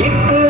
இத்து